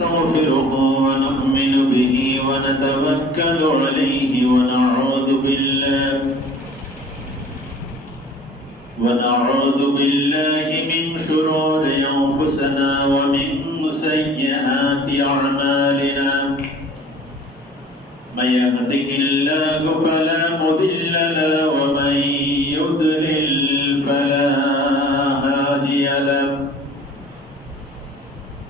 ونستغفره ونؤمن به ونتوكل عليه ونعوذ بالله من شرور أنفسنا ومن سيئات أعمالنا من يهده الله فلا مضل له ومن يضلل فلا هادي له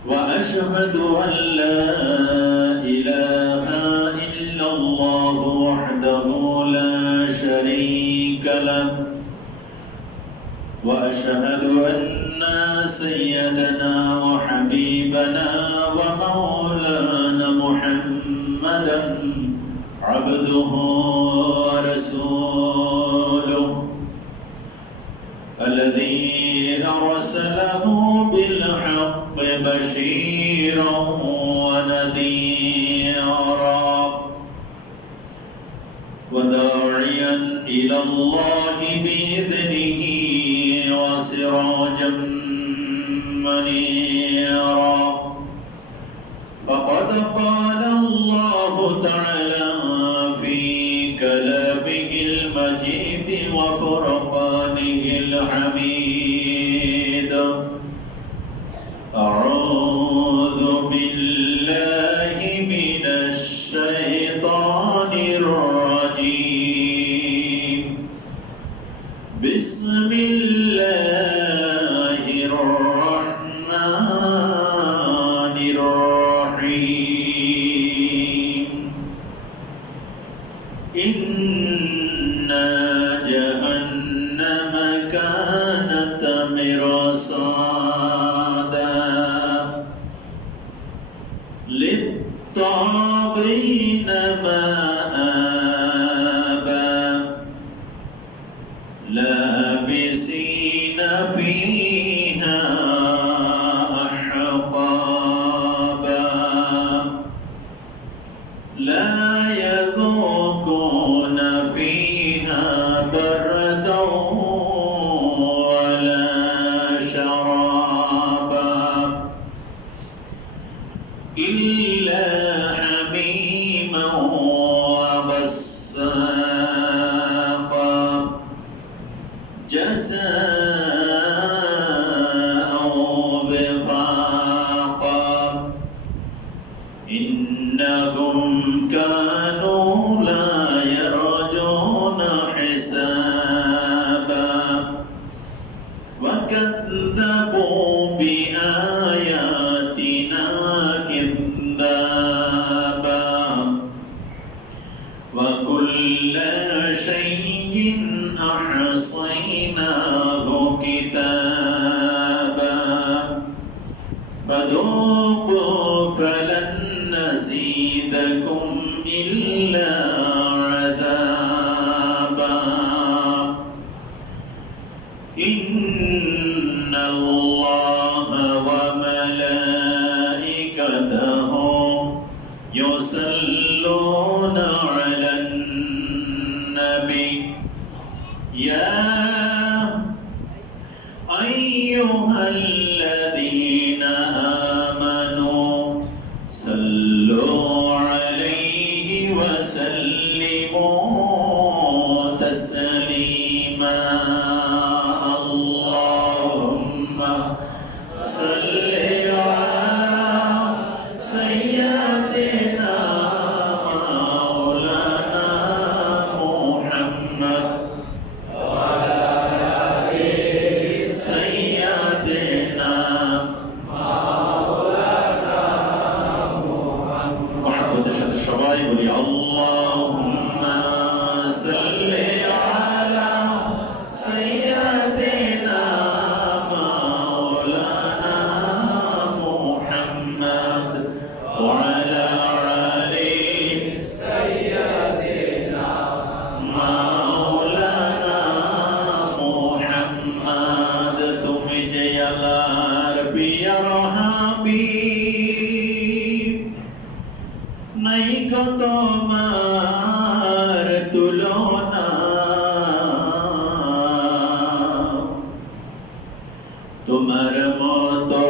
وأشهد أن لا إله إلا الله وحده لا شريك له وأشهد أن سيدنا وحبيبنا ومولانا محمدا عبده ورسوله الذي أرسله بالحق بشيرا ونذيرا وداعيا إلى الله بإذنه وسراجا منيرا فقد قال الله تعالى في كلامه المجيد وفرقانه الحميد أعوذ بالله من الشيطان الرجيم بسم الله الرحمن الرحيم إن جهنم كانت مرصادا للطاغين مآبا لابسين فيها أحقابا لا يذوقون فيها بردا ولا شرابا إلا حميما وغساقا جزاء وفاقا إنهم كانوا لا يرجون حسابا وكذبوا بآياتنا كذابا وكل شيء أحصيناه كتابا فذوقوا فلن نزيدكم إلا عذابا إن الله وملائكته يصلون على النبي يا أيها الذين آمنوا صلوا عليه وسلموا تسليما اللهم صل على سيدنا مولانا محمد سيدنا محمد أشهد الشباب ولي اللهم صل على سيدنا مولانا محمد وعلى آل سيدنا مولانا محمد তুমি যে আল্লাহর প্রিয় হাবিব নাই কত তোমার তুলনা তোমার মতো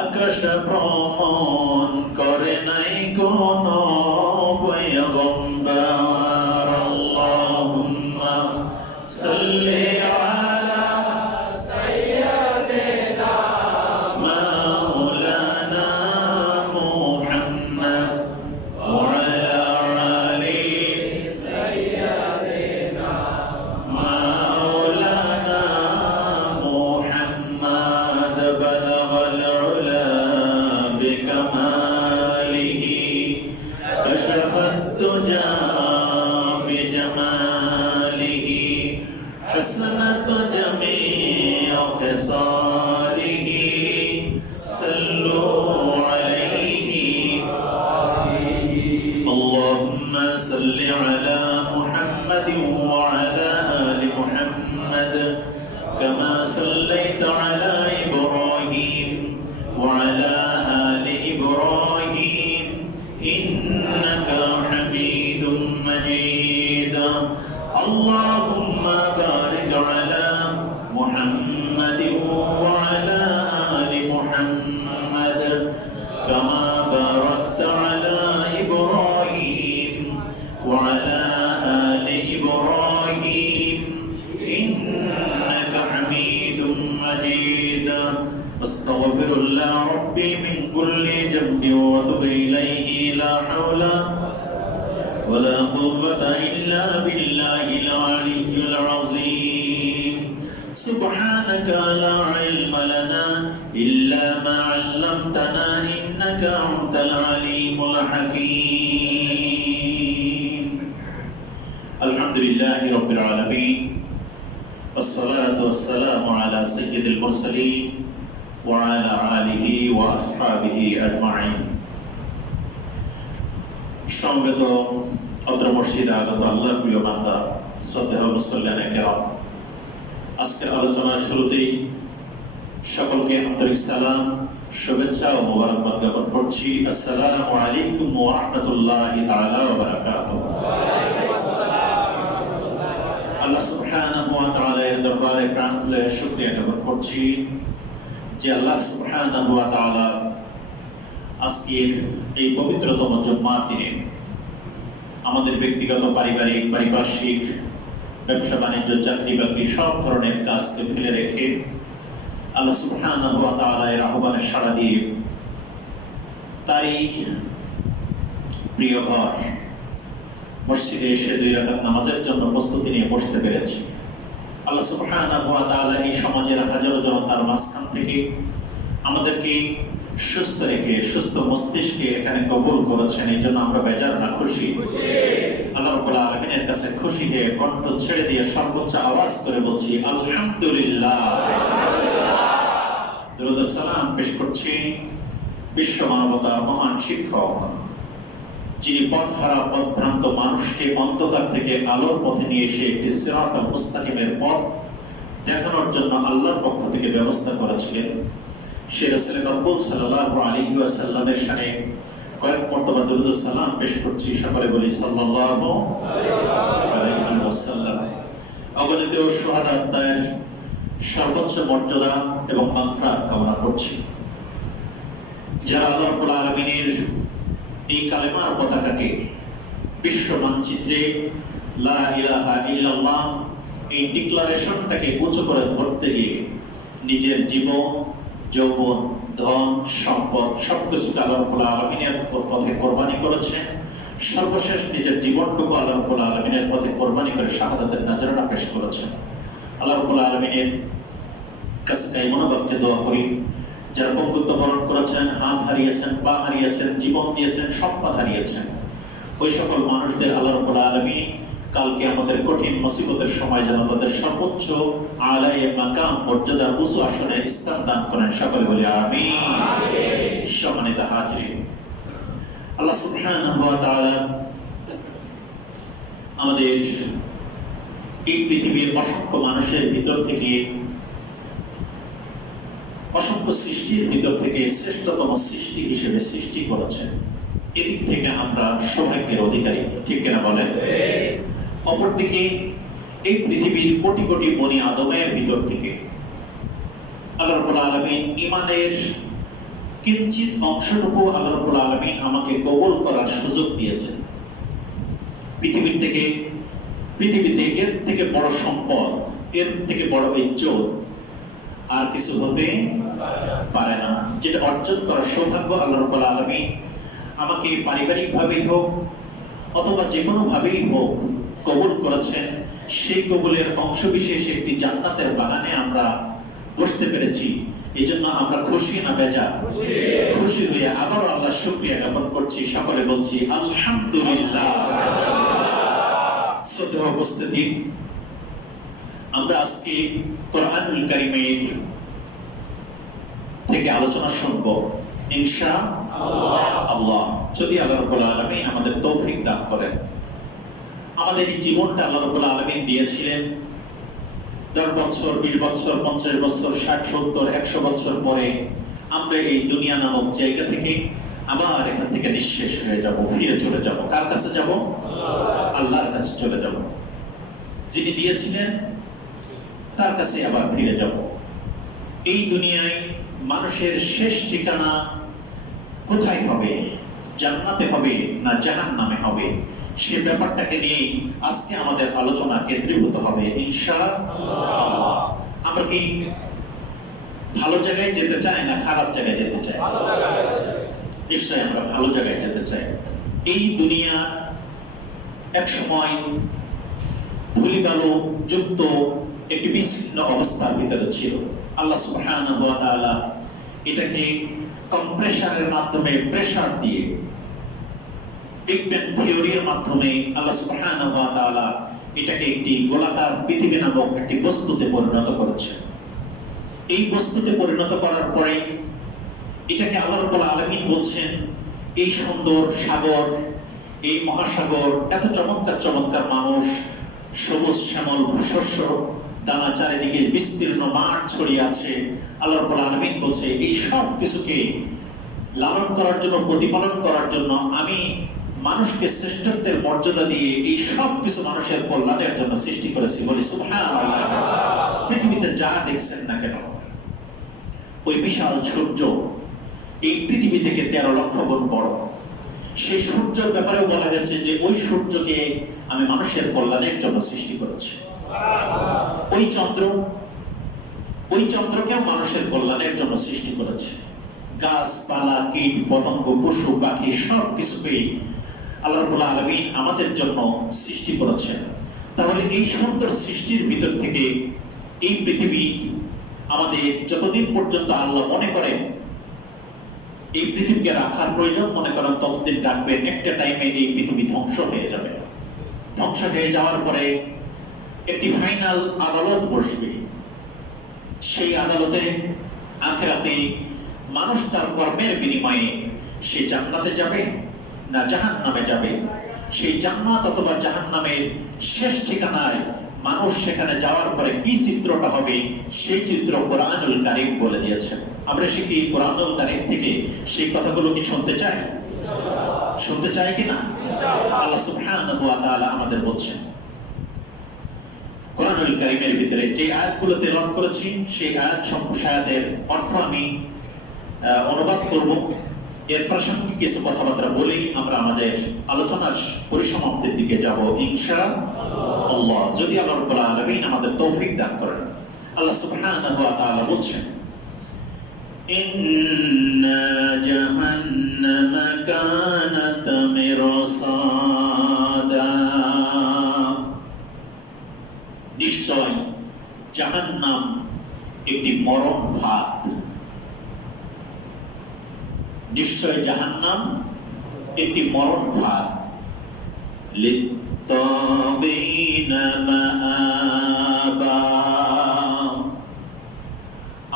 আকাশ ভ্রমণ করে নাই কোনো পয়গম্বর। আল্লাহুম্মা সাল্লি আলা সাইয়্যিদিনা মাওলানা মুহাম্মদ ওয়া আলা আলি সাইয়্যিদিনা মাওলানা মুহাম্মদ। বালাগাল উলা বিকামালিহি কাশাফাত তুজা বিজামালিহি حسنت جميع خصاله صلوا عليه اللهم صل على محمد وعلى آل محمد كما صليت على إبراهيم وعلى آل إبراهيم إنك حميد مجيد اللهم بارك على محمد وعلى آل محمد كما باركت على إبراهيم وعلى آل إبراهيم إنك حميد مجيد أستغفر الله ربي من كل ذنب وأتوب إليه لا حول ولا قوة إلا بالله العلي العظيم سبحانك لا علم لنا إلا ما علمتنا إنك أنت العليم الحكيم الحمد لله رب العالمين والصلاة والسلام على سيد المرسلين وعلى آله وأصحابه أجمعين সমবেত অত্র মসজিদে আগত আল্লাহর প্রিয় বান্দা শ্রদ্ধেয় মুসল্লিয়ানে কেরাম, আজকের আলোচনার শুরুতেই সকলকে আন্তরিক সালাম, শুভেচ্ছা ও মোবারকবাদ জ্ঞাপন করছি। আসসালামু আলাইকুম ওয়া রাহমাতুল্লাহি তাআলা ওয়া বারাকাতুহু। আল্লাহ সুবহানাহু ওয়া তাআলা এর দরবারে প্রাণ খুলে শুকরিয়া জ্ঞাপন করছি যে আল্লাহ সুবহানাহু ওয়া তাআলা আজকের এই পবিত্রতম জুম্মার দিনে আমাদের ব্যক্তিগত, পারিবারিক, পারিপার্শ্বিক, ব্যবসা বাণিজ্য, চাকরি বাকরি সব ধরনের কাজকে ফেলে রেখে আল্লাহ সুবহানাহু ওয়া তাআলা এর আহ্বানে সাড়া দিয়ে তারই প্রিয় ঘর মসজিদে এসে 2 রাকাত নামাজের জন্য প্রস্তুতি নিয়ে বসতে পেরেছি। আল্লাহ সুবহানাহু ওয়া তাআলা এই সমাজের হাজারো জনতার মাঝখান থেকে আমাদেরকে সুস্থ রেখে সুস্থ মস্তিষ্কে এখানে কবুল করেছেন। এই জন্য আমরা বেজার না খুশি? আল্লাহ রাব্বুল আলামিনের কাছে খুশি হয়ে কণ্ঠ ছেড়ে দিয়ে সর্বোচ্চ আওয়াজ করে বলছি আলহামদুলিল্লাহ। দরুদ ও সালাম পেশ করছি বিশ্ব মানবতার মহান শিক্ষক, যিনি পথহারা পথভ্রান্ত মানুষকে অন্ধকার থেকে আলোর পথে নিয়ে এসে একটি সিরাতাল মুস্তাকিমের পথ দেখানোর জন্য আল্লাহর পক্ষ থেকে ব্যবস্থা করেছিলেন। সে রাসূল মাকবুল সাল্লাল্লাহু আলাইহি ওয়াসাল্লামের শানে কয়েক মর্তবা দরুদ ও সালাম পেশ করছি। সকলে বলি সাল্লাল্লাহু আলাইহি ওয়াসাল্লাম। অগণিত শুহাদাদের সর্বোচ্চ মর্যাদা এবং মাগফিরাত কামনা করছি। যারা আল্লাহ রাব্বুল আলামিনের এই কালেমার পতাকাকে বিশ্ব মানচিত্রে লা ইলাহা ইল্লাল্লাহ এই ডিক্লারেশনটাকে উঁচু করে ধরতে গিয়ে নিজের জীবন, যৌবন, ধন, সম্পদ সবকিছুকে আল্লাহ রাব্বুল আলামিনের পথে কোরবানি করেছেন। সর্বশেষ নিজের জীবনটুকু আল্লাহ রাব্বুল আলামিনের পথে কোরবানি করে শাহাদাতের নজরানা পেশ করেছেন। আল্লাহ রাব্বুল আলামিনের কাছে এই মনোভাবকে দোয়া করি, যারা পঙ্গুত্ব বরণ করেছেন, হাত হারিয়েছেন, পা হারিয়েছেন, জীবন দিয়েছেন, সম্পদ হারিয়েছেন, ওই সকল মানুষদের আল্লাহ রাব্বুল আলামিন কালকে আমাদের কঠিন মুসিবতের সময় যেন তাদের সর্বোচ্চ আলায়ে মাকাম মর্যাদার উঁচু আসনে স্থান দান করেন। সকলে বলি আমিন। সম্মানিত হাজিরিন, আল্লাহ সুবহানাহু ওয়া তাআলা আমাদের এই পৃথিবীর অসংখ্য মানুষের ভিতর থেকে, অসংখ্য সৃষ্টির ভিতর থেকে শ্রেষ্ঠতম সৃষ্টি হিসেবে সৃষ্টি করেছেন। এদিক থেকে আমরা সৌভাগ্যের অধিকারী, ঠিক কিনা বলেন? অপরদিকে এই পৃথিবীর কোটি কোটি বনি আদমের ভিতর থেকে আল্লাহ রাব্বুল আলামিন ঈমানের কিঞ্চিত অংশটুকু আল্লাহ রাব্বুল আলামিন আমাকে কবুল করার সুযোগ দিয়েছেন। পৃথিবীতে এর থেকে বড় সম্পদ, এর থেকে বড় ইজ্জত আর কিছু হতে পারে না। যেটা অর্জন করার সৌভাগ্য আল্লাহ রাব্বুল আলামিন আমাকে পারিবারিকভাবেই হোক অথবা যে কোনো ভাবেই হোক কবুল করেছেন। সেই কবুলের অংশ বিশেষ একটি জান্নাতের বাগানে আমরা বসতে পেরেছি। এই জন্য আমরা খুশি না বেজার? খুশি হয়ে আবারও আল্লাহর শুকরিয়া জ্ঞাপন করছি। সকলে বলছি আলহামদুলিল্লাহ। শ্রদ্ধেয় উপস্থিতি, আমরা আজকে কোরআনুল কারীমের থেকে আলোচনা শুনব ইনশাআল্লাহ, যদি আল্লাহ রাব্বুল আলামিন আমাদের তৌফিক দান করেন। আমাদের এই জীবনটা আল্লাহ রাব্বুল আলামিন দিয়েছিলেন 10 বছর, 20 বছর, 50 বছর, 60, 70, 100 বছর পরে আমরা এই দুনিয়া নামক জায়গা থেকে আবার এখান থেকে নিঃশেষ হয়ে যাব, ফিরে চলে যাব। কার কাছে যাব? আল্লাহর কাছে চলে যাব। যিনি দিয়েছিলেন তার কাছে আবার ফিরে যাব। এই দুনিয়ায় মানুষের শেষ ঠিকানা কোথায় হবে? জান্নাতে হবে না জাহান্নামে হবে? সে ব্যাপারটাকে নিয়ে আজকে আমাদের আলোচনা কেন্দ্রীভূত হবে ইনশাআল্লাহ। আমরা কি ভালো জায়গায় যেতে চাই না খারাপ জায়গায় যেতে চাই? নিশ্চয়ই আমরা ভালো জায়গায় যেতে চাই। এই দুনিয়া এক সময় ধুলিবালু যুক্ত একটি বিচ্ছিন্ন অবস্থার ভিতরে ছিল। আল্লাহ সুবহানাহু ওয়া তাআলা এটাকে কম্প্রেসারের মাধ্যমে, প্রেসার দিয়ে, বিগ ব্যাং থিওরির মাধ্যমে আল্লাহ সুবহানাহু ওয়া তাআলা এটাকে একটি গোলাকার পৃথিবী নামক একটি বস্তুতে পরিণত করেছেন। এই বস্তুতে পরিণত করার পরে এটাকে আল্লাহ রাব্বুল আলামিন বলছেন, এই সুন্দর সাগর, এই মহাসাগর, এত চমৎকার চমৎকার মানুষ, সবুজ শ্যামল শস্য দানা চারিদিকে বিস্তীর্ণ মাঠ ছড়িয়ে আছে। আল্লাহ রাব্বুল আলামিন বলছে, এই সব কিছুকে লালন করার জন্য, প্রতিপালন করার জন্য আমি মানুষকে শ্রেষ্ঠত্বের মর্যাদা দিয়ে এই সব কিছু মানুষের কল্যাণের জন্য সৃষ্টি করেছি। বলি সুবহানাল্লাহ। পৃথিবীতে যা দেখছেন না কেন, ওই বিশাল সূর্য এই পৃথিবী থেকে 13 লক্ষ গুণ বড়। সেই সূর্যের ব্যাপারেও বলা হয়েছে যে ওই সূর্যকে আমি মানুষের কল্যাণের জন্য সৃষ্টি করেছি। ওই চন্দ্রকেও মানুষের কল্যাণের জন্য সৃষ্টি করেছে। গাছপালা, কীট পতঙ্গ, পশু পাখি সব কিছুকেই আল্লাহ রাব্বুল আলামিন আমাদের জন্য সৃষ্টি করেছেন। তাহলে এই সুন্দর সৃষ্টির ভিতর থেকে এই পৃথিবী আমাদের যতদিন পর্যন্ত আল্লাহ মনে করেন এই পৃথিবীকে রাখার প্রয়োজন মনে করেন, ততদিন রাখবেন। একটা টাইমে এই পৃথিবী ধ্বংস হয়ে যাবে। ধ্বংস হয়ে যাওয়ার পরে একটি ফাইনাল আদালত বসবে। সেই আদালতে আখিরাতে মানুষ তার কর্মের বিনিময়ে সে জান্নাতে যাবে না জাহান্নামে যাবে। সেই জান্নাত অথবা জাহান্নামের শেষ ঠিকানায় মানুষ সেখানে যাওয়ার পরে কি চিত্রটা হবে, সেই চিত্র কোরআনুল কারীম বলে দিয়েছেন। আমরা শিখি কোরআনুল কারীম থেকে সেই কথাগুলো কি শুনতে চাই? শুনতে চাই কিনা? আল্লাহ সুবহানাহু ওয়া তাআলা আমাদের বলছেন কোরআনুল কারীমের ভিতরে যে আয়াতগুলো তেলাওয়াত করেছি, সেই আয়াতের অর্থ আমি অনুবাদ করব। এর প্রাসঙ্গিক কিছু কথাবার্তা বলেই আমরা আমাদের আলোচনার পরিসমাপ্তির দিকে যাব ইনশাআল্লাহ, যদি আল্লাহ রাব্বুল আলামিন আমাদের তৌফিক দান করেন। আল্লাহ সুবহানাহু ওয়া তাআলা বলছেন, ইন্না জাহান্নামা কানাত মিরসাদা। নিশ্চয় জাহান্নাম একটি মরণ ফাঁদ। নিশ্চয় জাহান্নাম একটি মরণ ফাঁদ। লিত্তাগিনা মাআবা।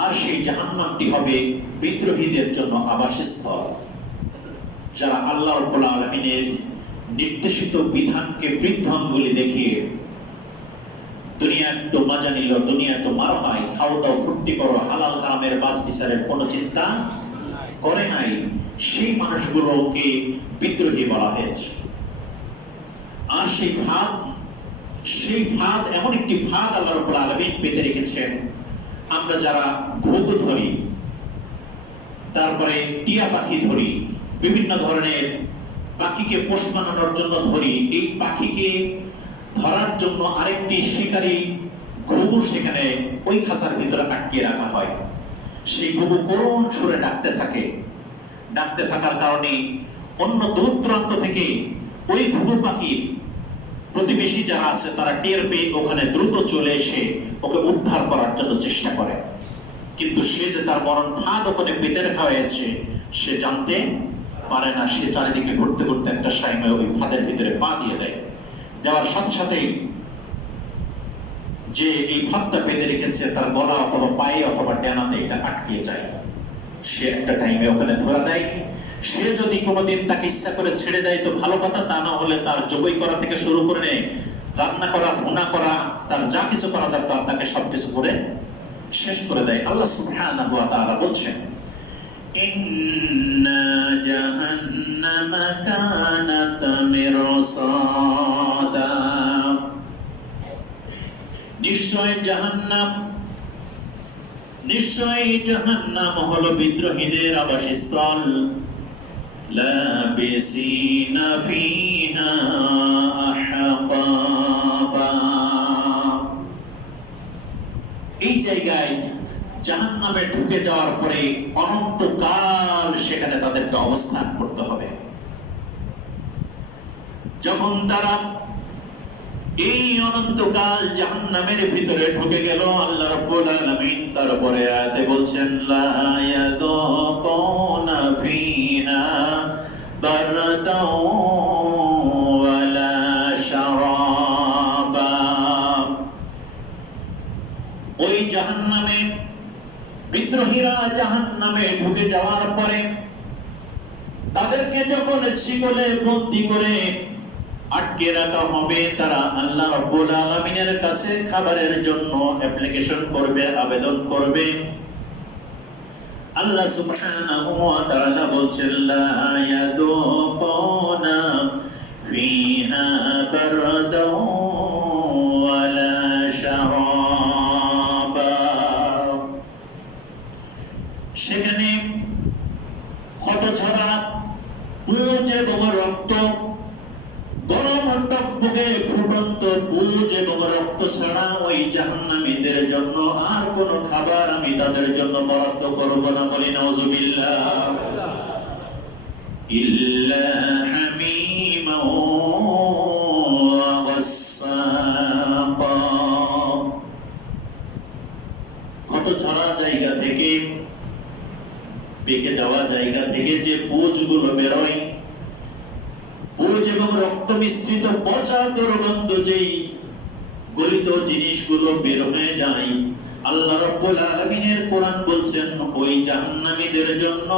আর সেই জাহান্নামটি হবে বিদ্রোহীদের জন্য আবাসস্থল। যারা আল্লাহ রাব্বুল আলামিনের নির্দেশিত বিধানকে বৃদ্ধ আঙ্গুলি দেখিয়ে দুনিয়া একটু মজা নিল, দুনিয়া একটু মার হয়, খাও দাও, ফুর্তি করো, হালাল হারামের বাস বিচারের কোনো চিন্তা করে নাই, সেই মানুষগুলোকে বিদ্রোহী বলা হয়েছে। আর সেই ফাঁদ এমন একটি ফাঁদ আল্লাহ রাব্বুল আলামিন পেতে রেখেছেন। আমরা যারা ঘুঘু ধরি, তারপরে টিয়া পাখি ধরি, বিভিন্ন ধরনের পাখিকে পোষ মানানোর জন্য ধরি। এই পাখিকে ধরার জন্য আরেকটি শিকারী ঘুঘু সেখানে ওই খাঁচার ভিতরে আটকে রাখা হয়। সেই ঘুঘু করুণ সুরে ডাকতে থাকে। ডাকতে থাকার কারণে অন্য দূর দূরান্ত থেকে ওই ঘুঘু পাখির প্রতিবেশী যারা আছে তারা টের পেয়ে ওখানে দ্রুত চলে এসে ওকে উদ্ধার করার জন্য চেষ্টা করে। কিন্তু সে যে তার মরণ ফাঁদ ওখানে পেতে রাখা হয়েছে সে জানতে পারে না। সে চারিদিকে ঘুরতে ঘুরতে একটা সময় ওই ফাঁদের ভিতরে পা দিয়ে দেয়। দেওয়ার সাথে সাথেই যে এই ফাঁদটা বেঁধে রেখেছে তার গলা অথবা পায়ে অথবা ডানাতে এটা আটকে যায়। সে একটা টাইমে ওখানে ধরা দেয়। সে যদি কোনোদিন তাকে ইচ্ছা করে ছেড়ে দেয় তো ভালো কথা, তা না হলে তার জবাই করা থেকে শুরু করে রান্না করা, ভুনা করা, তার যা কিছু করা দরকার তাকে সবকিছু করে শেষ করে দেয়। আল্লাহ সুবহানাহু ওয়া তাআলা বলছেন, ইন্না জাহান্নামা কানাত মিরসাদা, নিশ্চয় জাহান্নাম হলো বিদ্রোহীদের আবাসস্থল। লাবিসিনা ফিহা আহকাবা, এই জায়গায় জাহান্নামে ঢুকে যাওয়ার পরে অনন্তকাল সেখানে তাদেরকে অবস্থান করতে হবে। যখন তারা এই অনন্তকাল জাহান্নামের ভিতরে ঢুকে গেল, আল্লাহ রাব্বুল আলামিন তারপরে আয়াতে বলছেন, লা ইয়াযুকুনা ফিহা বারদাও ওয়ালা শারাবা। ওই জাহান্নামে বিদ্রোহীরা জাহান্নামে ঢুকে যাওয়ার পরে তাদেরকে যখন শিকলে বন্দী করে আটকে রাখা হবে, তারা আল্লাহ রাব্বুল আলামিনের কাছে খাবারের জন্য অ্যাপ্লিকেশন করবে, আবেদন করবে। আল্লাহ সুবহানাহু ওয়া তাআলা বলছেন, লা ইয়াযুকুনা ফিহা বারদাও ওয়ালা শারাবা। সেখানে ক্ষত ঝরা পুজ এবং রক্ত, গরম টকবকে ফুটন্ত পুজ এবং রক্ত ছাড়া ওই জাহান্নামীদের জন্য আর কোনো খাবার আমি তাদের জন্য বরাদ্দ করব না। বলি নাউযুবিল্লাহ। ইল্লা হামিমা ওয়া গাসসাকা, কত ঝরা জায়গা থেকে, পেকে যাওয়া জায়গা থেকে যে পুজগুলো বেরোয়, পুজ এবং রক্ত মিশ্রিত পচা দুর্গন্ধ যেই গলিত জিনিসগুলো বের হয়ে যায়, আল্লাহ রাব্বুল আলামিনের কোরআন বলছেন ওই জাহান্নামীদের জন্য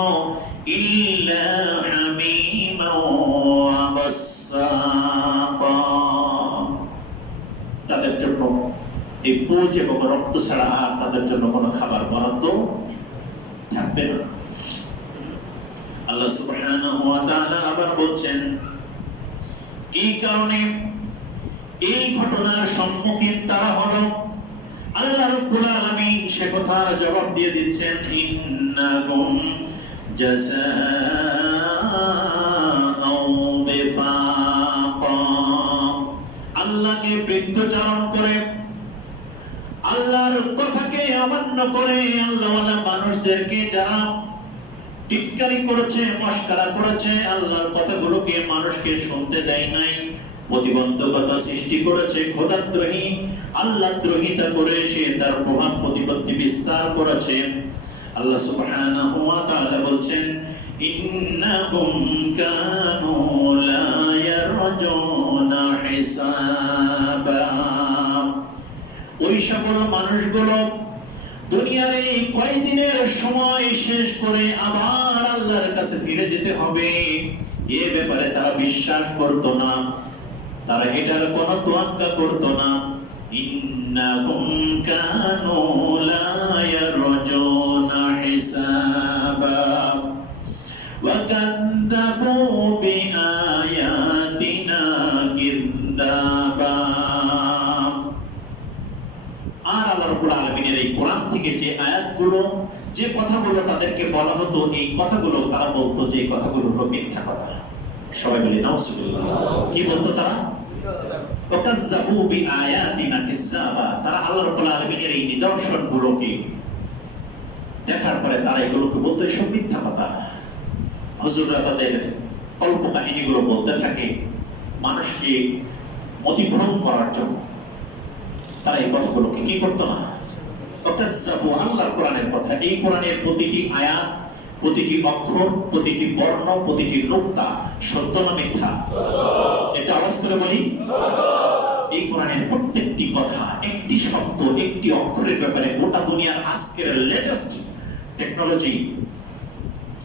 ইল্লা হামিমা ওয়া গাসসাকা, তাদের জন্য এই পুজ এবং রক্ত ছাড়া আর তাদের জন্য কোনো খাবার বরাদ্দ থাকবে না। আল্লাহ সুবহানাহু ওয়া তাআলা আবার বলছেন, কি কারণে এই ঘটনার সম্মুখীন তারা হলো, আল্লাহ রাব্বুল আলামিন সে কথার জবাব দিয়ে দিচ্ছেন, ইন্নাকুম জাযাআউ বিফাকা, আল্লাহকে বৃদ্ধচারণ করে, আল্লাহর কথাকে অমান্য করে, আল্লাহওয়ালা মানুষদেরকে যারা টিটকারি করেছে, মস্করা করেছে, আল্লাহর কথাগুলোকে মানুষকে শুনতে দেয় নাই, প্রতিবন্ধকতা সৃষ্টি করেছে, খোদাদ্রোহী, আল্লাহ দ্রোহিতা করে সে তার প্রভাব প্রতিপত্তি বিস্তার করেছে। আল্লাহ সুবহানাহু ওয়া তাআলা বলছেন, ইন্নাকুম কানু লা ইয়ারজুনা হিসাবা, ওই সকল মানুষগুলো দুনিয়ার এই কয়েকদিনের সময় শেষ করে আবার আল্লাহর কাছে ফিরে যেতে হবে, এ ব্যাপারে তারা বিশ্বাস করত না, তারা এটার কোনো তোয়াক্কা করত না। ইন্নাকুম কানু লা ইয়ারজুনা হিসাবা ওয়া কাযযাবু বিআয়াতিনা কিযযাবা। আর আল্লাহ রাব্বুল আলামিনের এই কোরআন থেকে যে আয়াতগুলো, যে যে কথাগুলো তাদেরকে বলা হতো এই কথাগুলো তারা বলতো যে কথাগুলো হলো মিথ্যা কথা। সবাই বলি নাউজুবিল্লাহ। কি বলতো তারা? ওয়াকাজ্জাবু বিআয়াতিনা কিযাবা। তারা আল্লাহ রাব্বুল আলামিনের এই নিদর্শনগুলোকে দেখার পরে তারা এগুলোকে বলতো এসব মিথ্যা কথা। হুজুররা তাদের কল্প কাহিনীগুলো বলতে থাকে মানুষকে মতিভ্রম করার জন্য। তারা এই কথাগুলোকে কি করতো না? ওয়াকাজ্জাবু, আল্লাহর কোরআনের কথা, এই কোরআনের প্রতিটি আয়াত, প্রতিটি অক্ষর, প্রতিটি বর্ণ, প্রতিটি নুকতা সত্য না মিথ্যা? এটা আওয়াজ করে বলি। এই কোরআনের প্রত্যেকটি কথা, একটি শব্দ, একটি অক্ষরের ব্যাপারে গোটা দুনিয়ার আজকের লেটেস্ট টেকনোলজি,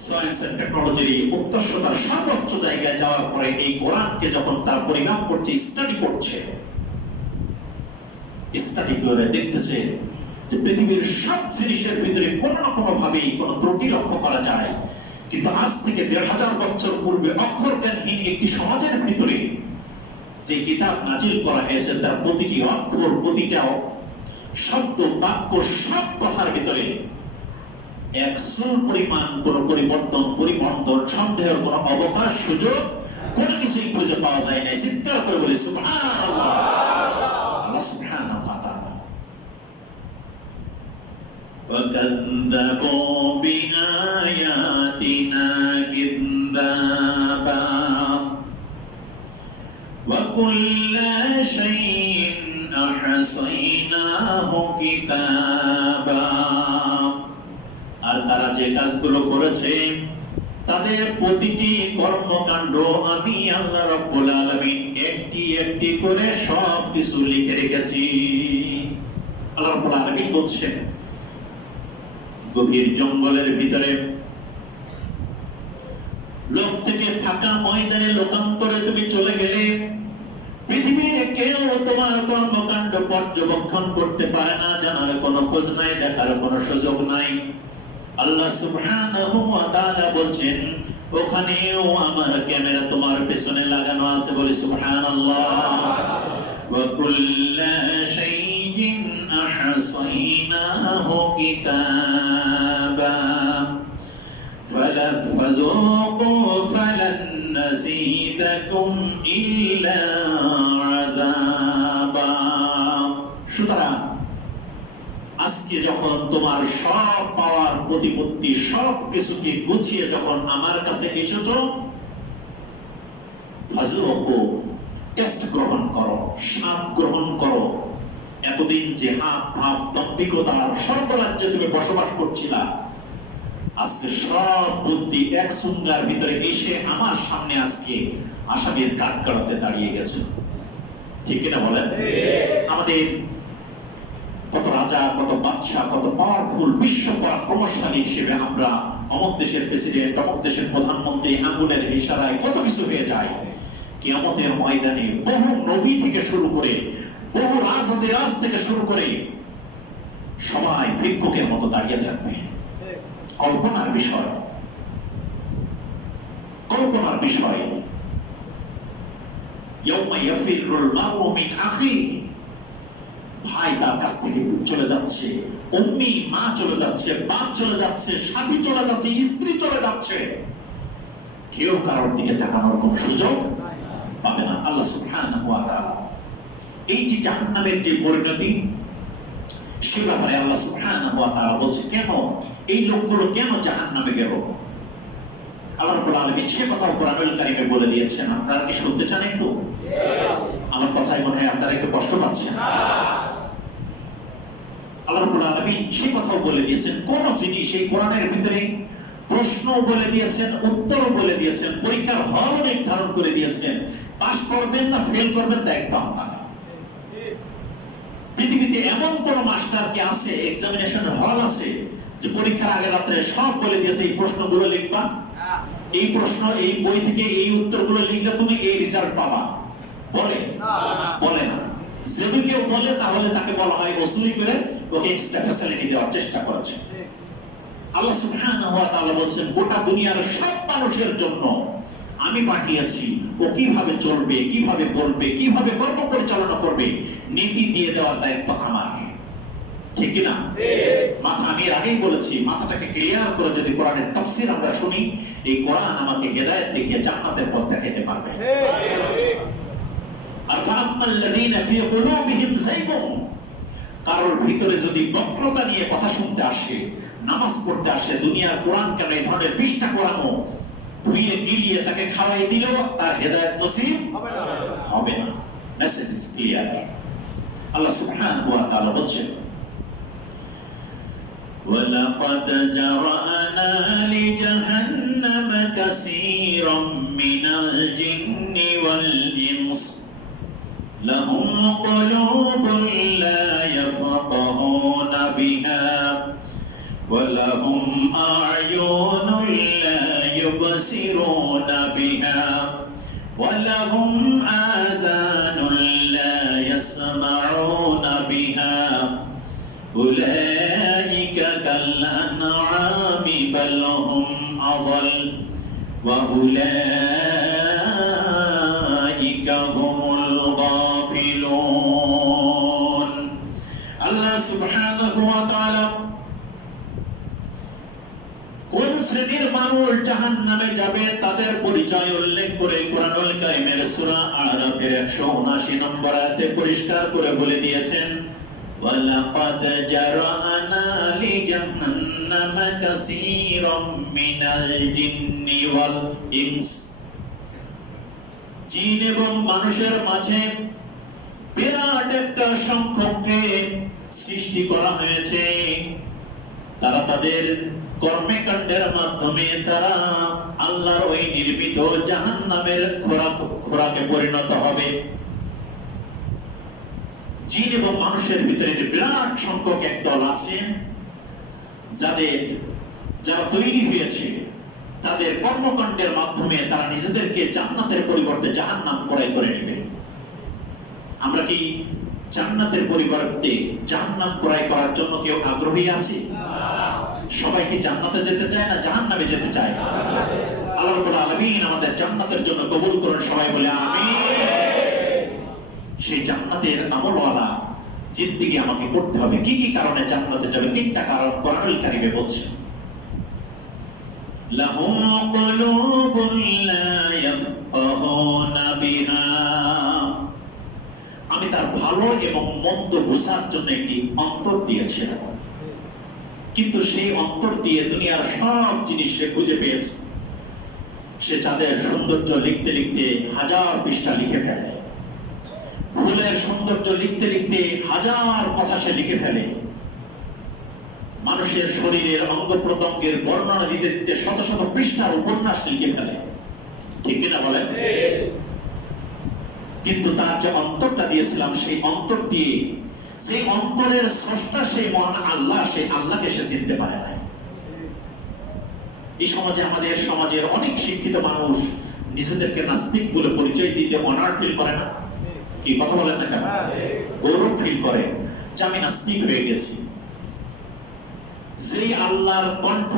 সায়েন্স এন্ড টেকনোলজির এই উত্তরসতার সর্বোচ্চ জায়গায় যাওয়ার পরে এই কোরআনকে যখন তার পরিমাপ করছে, স্টাডি করছে, স্টাডি করে দেখতেছে যে পৃথিবীর সব জিনিসের ভিতরে কোনো না কোনো ভাবেই কোনো ত্রুটি লক্ষ্য করা যায়। কিন্তু আজ থেকে ১৫০০ বছর পূর্বে অক্ষরজ্ঞানহীন একটি সমাজের ভিতরে যে কিতাব নাজিল করা হয়েছে তার প্রতিটি অক্ষর, প্রতিটা শব্দ, বাক্য, সব কথার ভিতরে এক সুল পরিমাণ কোনো পরিবর্তন, সন্দেহের কোনো অবকাশ, সুযোগ কোনো কিছুই খুঁজে পাওয়া যায় না। চিৎকার করে বলি সুবহানাল্লাহ। আল্লাহ সুবহানাহু ওয়া তাআলা وَكَذَّبُوا بِآيَاتِنَا كِذَّابًا وَكُلَّ شَيْءٍ أَحْصَيْنَاهُ كِتَابًا। আর তারা যে কাজগুলো করেছে তাদের প্রতিটি কর্মকাণ্ড আমি আল্লাহ রাব্বুল আলামিন একটি একটি করে সব কিছু লিখে রেখেছি। আল্লাহ রাব্বুল আলামিন বলছেন গভীর জঙ্গলের ভিতরে লোক থেকে ফাঁকা ময়দানে লোকান্তরে তুমি চলে গেলে পৃথিবীর কেউ তোমার কর্মকাণ্ড পর্যবেক্ষণ করতে পারে না, জানার কোনো খোঁজ নাই, দেখার কোনো সুযোগ নাই। আল্লাহ সুবহানাহু ওয়া তাআলা বলছেন ওখানেও আমার ক্যামেরা তোমার পেছনে লাগানো আছে। বলি সুবহানাল্লাহ। ওয়া কুল্লা শাইইন আহসাইনাহু কিতাবা ফালাযুকু ফালান নাযীদাকুম ইল্লা আযাবা। সুতরাং আজকে যখন তোমার সব পাওয়ার প্রতিপত্তি, সব কিছুকে গুছিয়ে যখন আমার কাছে এসেছো, ফাযুকু, টেস্ট গ্রহণ করো, স্বাদ গ্রহণ করো। এতদিন যে হাত ভাব দম্ভিকতার স্বর্গরাজ্যে তুমি বসবাস করছিলা, আজকে সব বুদ্ধি এক সুঙ্গার ভিতরে এসে আমার সামনে আজকে আসামির কাঠগড়াতে দাঁড়িয়ে গেছে। ঠিক কিনা বলেন? আমাদের কত রাজা, কত বাদশা, কত পাওয়ারফুল বিশ্ব পরাক্রমশালী হিসেবে আমরা অমুক দেশের প্রেসিডেন্ট, অমুক দেশের প্রধানমন্ত্রী, আঙ্গুলের ইশারায় কত কিছু হয়ে যায়। কিয়ামতের ময়দানে বহু নবী থেকে শুরু করে, বহু রাজ থেকে শুরু করে সবাই ভিক্ষুকের মতো দাঁড়িয়ে থাকবে। কল্পনার বিষয়, কল্পনার বিষয়। ইয়াউমা ইয়াফিরুল মারউ মিন আখিহি, ভাই তার কাছ থেকে চলে যাচ্ছে, উম্মি মা চলে যাচ্ছে, বাপ চলে যাচ্ছে, সাথী চলে যাচ্ছে, স্ত্রী চলে যাচ্ছে, কেউ কারোর দিকে তাকানোর কোনো সুযোগ পাবে না। আল্লাহ সুবহানাহু ওয়া তাআলা এই যে জাহান্নামের যে পরিণতি, সে ব্যাপারে আল্লাহ সুবহানাহু ওয়া তাআলা বলছে কেন এই লোকগুলো কেন জাহান্নামে গেল। আল্লাহ রাব্বুল আলামিন সে কথা কোরআনুল কারীমে বলে দিয়েছেন। আপনারা কি শুনতে চান? একটু আমার কথাই মনে হয় আপনারা একটু কষ্ট পাচ্ছেন। আল্লাহ রাব্বুল আলামিন সে কথাও বলে দিয়েছেন। কোন জিনিস এই কোরআনের ভিতরে প্রশ্নও বলে দিয়েছেন, উত্তরও বলে দিয়েছেন, পরীক্ষার হলও নির্ধারণ করে দিয়েছেন। পাস করবেন না ফেল করবেন তা একদম না। পৃথিবীতে এমন কোন মাস্টার কি আছে, এক্সামিনেশনের হল আছে যে পরীক্ষার আগে রাত্রে সব বলে দিয়েছে এই প্রশ্নগুলো লিখবা, এই প্রশ্ন এই বই থেকে এই উত্তরগুলো লিখলে তুমি এই রেজাল্ট পাবা? বলে বলে না। যদি কেউ বলে তাহলে তাকে বলা হয় ওসুলি করে ওকে এক্সট্রা ফ্যাসিলিটি দেওয়ার চেষ্টা করেছে। আল্লাহ সুবহানাহু ওয়া তাআলা বলেন গোটা দুনিয়ার সব মানুষের জন্য আমি পাঠিয়েছি। ও কিভাবে চলবে, কিভাবে বলবে, কিভাবে কর্ম পরিচালনা করবে, নীতি দিয়ে দেওয়ার দায়িত্ব আমার। ঠিক কি না? মাথা, আমি এর আগেই বলেছি, মাথাটাকে ক্লিয়ার করে যদি কোরআনের তাফসীর আমরা শুনি, এই কোরআন আমাকে হেদায়েত দেখিয়ে জান্নাতের পথ দেখাইতে পারবে। আর ফাআম্মাল্লাযীনা ফী কুলূবিহিম যায়গুন, কারোর ভিতরে যদি বক্রতা নিয়ে কথা শুনতে আসে, নামাজ পড়তে আসে, দুনিয়ার কোরআন কেন এই ধরনের পৃষ্ঠা কোরআনও ধুইয়ে গিলিয়ে তাকে খাওয়াই দিল, তার হেদায়েত নসিব হবে না। Message is clear. আল্লাহ সুবহানাহু ওয়া তাআলা বলেন, وَلَقَدْ جَرَأْنَا لِجَهَنَّمَ كَثِيرًا مِنَ الْجِنِّ وَالْإِنسِ لَهُمْ قُلُوبٌ لَا يَفْقَهُونَ بِهَا وَلَهُمْ أَعْيُنٌ لَا يُبْصِرُونَ بِهَا وَلَهُمْ آذَانٌ لَا يَسْمَعُونَ بِهَا أُولَئِكَ كَالْأَنْعَامِ بَلْ هُمْ أَضَلُّ وَأُولَئِكَ هُمُ الْغَافِلُونَ। আল্লাহ সুবহানাহু ওয়া তাআলা কোন শ্রেণীর মানুষ জাহান্নামে যাবে তাদের পরিচয় উল্লেখ করে কোরআনুল কারীমের সূরা আরাফের 179 নম্বর আয়াতে পরিষ্কার করে বলে দিয়েছেন, وَلَقَدْ جَرَأْنَا لِجَهَنَّمَ كَثِيرًا مِنَ الْجِنِّ وَالْإِنسِ, জিন এবং মানুষের মাঝে বিরাট একটা সংখ্যককে সৃষ্টি করা হয়েছে। তারা তাদের কর্মকাণ্ডের মাধ্যমে তারা আল্লাহর ওই নির্মিত জাহান্নামের খোরাকে পরিণত হবে। জিন এবং মানুষের ভিতরে যে বিরাট সংখ্যক একদল আছে, যারা তৈরি হয়েছে, তাদের কর্মকাণ্ডের মাধ্যমে তারা নিজেদেরকে জান্নাতের পরিবর্তে জাহান্নাম ক্রয় করে নেবে। আমরা কি জান্নাতের পরিবর্তে জাহান্নাম ক্রয় করার জন্য কেউ আগ্রহী আছি? সবাই কি জান্নাতে যেতে চায় না জাহান্নামে যেতে চায়? আল্লাহ রাব্বুল আলামিন আমাদের জান্নাতের জন্য কবুল করুন, সবাই বলে আমিন। সেই জান্নাতের আমলওয়ালা জিন্দেগি আমাকে করতে হবে। কি কি কারণে জান্নাতে যাবে? 3টা কারণ কোরআনুল কারীমে বলছেন। লাহুম কুলুবুন লা ইয়াফকাহুনা বিহা, আমি তার ভালো এবং মন্দ বোঝার জন্য একটি অন্তর দিয়েছিলাম, কিন্তু সেই অন্তর দিয়ে দুনিয়ার সব জিনিস সে খুঁজে পেয়েছে। সে চাঁদের সৌন্দর্য লিখতে লিখতে 1000 পৃষ্ঠা লিখে ফেলে, ফুলের সৌন্দর্য লিখতে লিখতে 1000 কথা সে লিখে ফেলে, মানুষের শরীরের অঙ্গ প্রত্যঙ্গের বর্ণনা দিতে দিতে শত শত পৃষ্ঠার উপন্যাস লিখে ফেলে। ঠিক কিনা বলেন? কিন্তু তার যে অন্তরটা দিয়েছিলাম, সেই অন্তর দিয়ে সেই অন্তরের স্রষ্টা সেই মহান আল্লাহ, সেই আল্লাহকে সে চিনতে পারে না। এই সমাজে, আমাদের সমাজের অনেক শিক্ষিত মানুষ নিজেদেরকে নাস্তিক বলে পরিচয় দিতে অনার ফিল করে না। কি কথা বলেন না কেন? গৌরব ফিল করে যে আমি নাস্তিক হয়ে গেছি। যেই আল্লাহর কণ্ঠ,